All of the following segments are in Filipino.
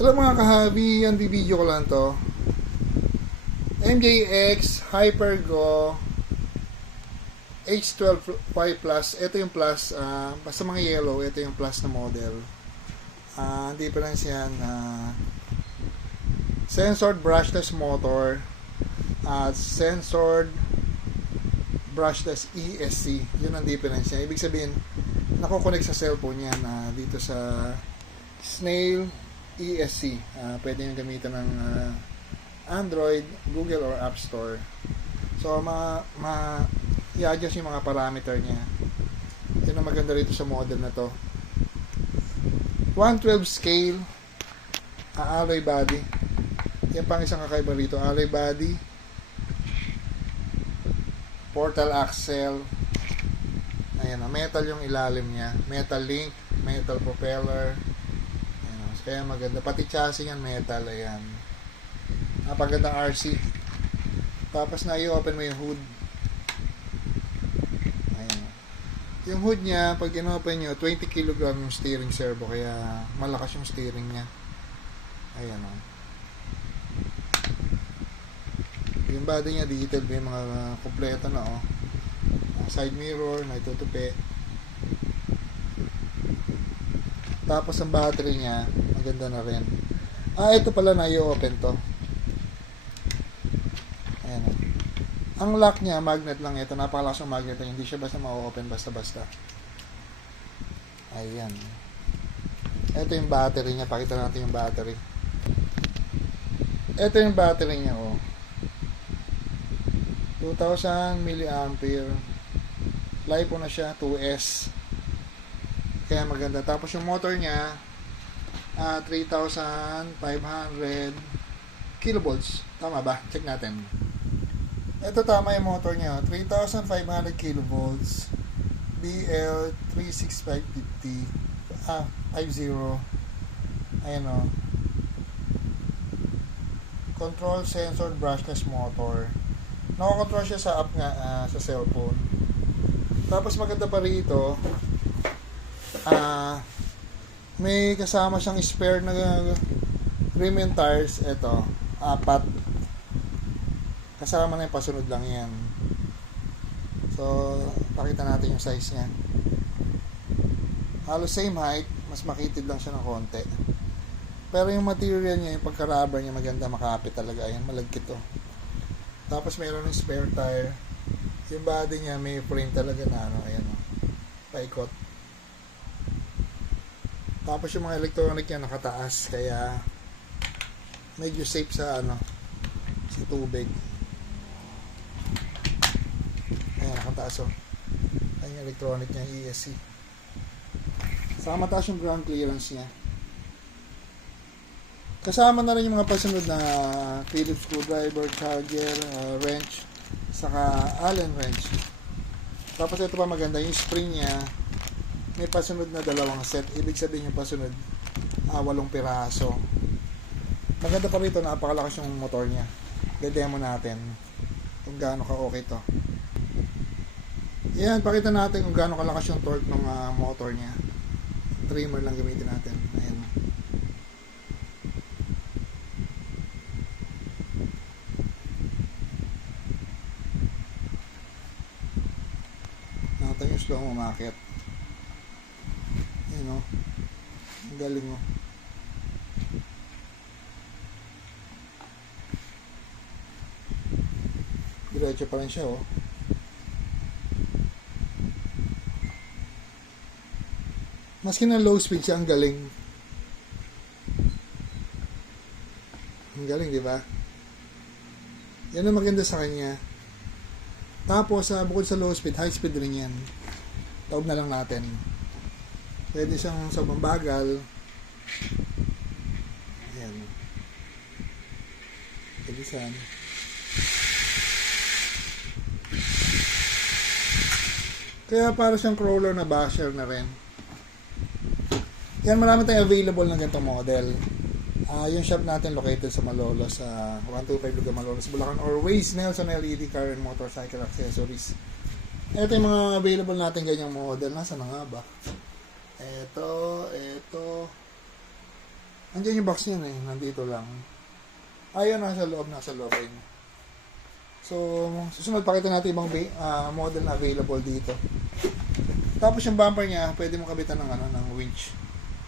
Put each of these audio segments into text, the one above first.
Hello mga kahabi, yung video ko lang to. MJX Hypergo H12Y Plus. Ito yung Plus, basta mga yellow, ito yung Plus na model. Difference yan, sensored brushless motor at sensored brushless ESC. Yun ang difference niya. Ibig sabihin, nakokonect sa cellphone yan dito sa Snail ESC. Pwede yung gamitan ng Android, Google, or App Store. So, i-adjust yung mga parameter niya. Yun ang maganda rito sa model na to. 112 scale, alloy body. Yan pang isang kakaiba rito. Alloy body, portal axle. Ayan, metal yung ilalim niya. Metal link, metal propeller. Ayan, kaya maganda. Pati chassis yan, metal. Ayan. Napagandang RC. Tapos na i-open mo yung hood. Ayan. Yung hood niya, pag in-open nyo, 20 kg yung steering servo. Kaya malakas yung steering niya. Ayan o. Yung body niya, detailed. May mga kompleto na o. Side mirror, na itutupi. Tapos ang battery niya, maganda na rin. Ito pala na i-open to. Ayan. Ang lock niya, magnet lang ito. Napakalakas ng magnet. Hindi siya basta ma-open basta-basta. Ayan. Ito yung battery niya. Pakita natin yung battery. Ito yung battery niya, oh. 2,000 milliampere. Lipo na siya, 2S. Kaya maganda. Tapos yung motor niya, 3,500 kilovolts. Tama ba? Check natin. Ito tama yung motor niya. 3,500 kilovolts. BL36550. 50. Ayan o. Control sensor brushless motor. Nakakontrol siya sa app nga, sa cellphone. Tapos maganda pa rito, may kasama siyang spare na rim and tires. Ito, 4. Kasama na yung pasunod lang yan. So, pakita natin yung size niya. Halos same height, mas makitid lang siya ng konti. Pero yung material niya, yung pagka-rubber niya, maganda, makapit talaga. Ayan, malagkit to. Tapos mayroon ng spare tire. Yung body niya, may frame talaga na ayan o, paikot. Tapos yung mga electronic niya nakataas, kaya medyo safe sa sa tubig. Ayan, nakataas o. Ayan yung electronic niya, ESC. Saka mataas yung ground clearance niya. Kasama na rin yung mga pasunod na Phillips screwdriver, charger, wrench, saka Allen wrench. Tapos ito pa maganda, yung spring niya, may pasunod na 2 set. Ibig sabihin yung pasunod, 8 piraso. Maganda pa rito, napakalakas yung motor niya. I-demo natin kung gaano ka okay to. Yan, pakita natin kung gaano kalakas yung torque ng motor niya. Trimmer lang gamitin natin. Ayan. Nakita yung slow umakit. Ayan o. Ang galing o. Diretso pa rin siya o. Maski na low speed siya, ang galing. Ang galing, di ba? Yan ang maganda sa kanya. Tapos, bukod sa low speed, high speed rin yan. Taob na lang natin. Pwede siyang sa pambagal. Ayan. Bilisan. Kaya para siyang crawler na basher na rin. Yan, marami tayong available ng ganitong model. Yung shop natin located sa Malolos, 125 Lugar Malolos, Bulacan, or Waze Nelson LED Car and Motorcycle Accessories. Ito yung mga available natin ganyang model. Nasa na nga ba? Ito. Andiyan yung box niya eh, nandito lang. Ayun, nasa loob ayun. So, susunod pakita natin ibang model na available dito. Tapos yung bumper niya, pwede mo kabitan ng winch.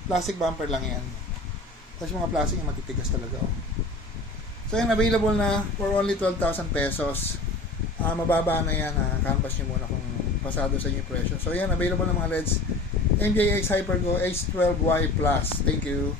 Plastic bumper lang yan. Tapos yung mga plastic yung matitigas talaga. Oh. So yan, available na for only 12,000 pesos. Mababa na yan. Canvas nyo muna kung pasado sa inyo yung presyo. So yan, available na mga LEDs. MJX Hypergo H12Y Plus. Thank you.